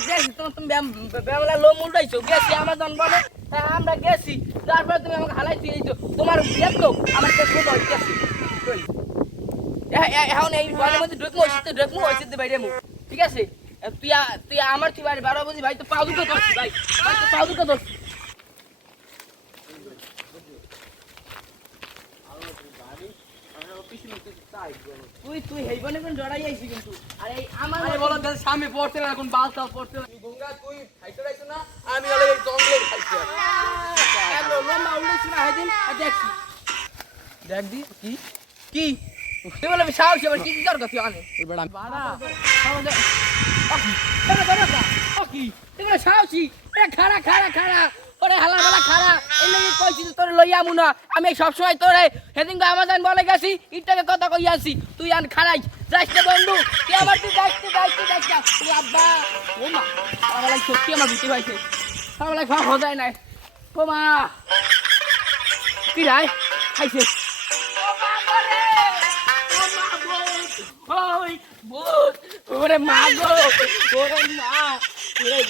দেখছি তুমি বেলা লো মুল্টাইছো গেছি আমাজন বলে আমরা গেছি তারপরে তুমি আমাকে হালাই দিয়েছো তোমার বিয়ে তো আমার কাছে ছোট হইতেছে এখন এই বলের মধ্যে ঢুকমো হয়েছে বাইরে মু ঠিক আছে তুই আমার তুই বাড়ি বারো বুঝি ভাই তো পাও দুটো ধরছি ভাই তো পাও দুটো ধরছি তুই হেই বনে কোন জড়াই আইছি কিন্তু আরে আমার বলো সামনে পড়তে না এখন বাস টাস পড়তে না গঙ্গা তুই খাইতে রাইছ না আমি হলে এই জঙ্গলে খাইছি লম্বা উল্লেছি না হেদিন দেখছি দেখ দি কি কি তুই বলে সাহস এবার কি দরকার তুই আনে ওই বেড়া কি তুই সাহসী খাড়া খাড়া খাড়া ওরে হালা বালা খাড়া এই লাগি কইছি তোরে লইয়া মুনা আমি সব সময় তোরে হেদিন আমাজন বলে গেছি ইটাকে কথা কইয়াছি তুই আন খাড়াই যাস না বন্ধু তুই আমার তুই যাস না তুই আব্বা ও মা আমার লাগি সত্যি আমার বিটি হইছে আমার লাগি খাওয়া যায় নাই ও মা কি রাই খাইছে ও মা করে ও মা ওই ওরে মা গো ওরে মা ওরে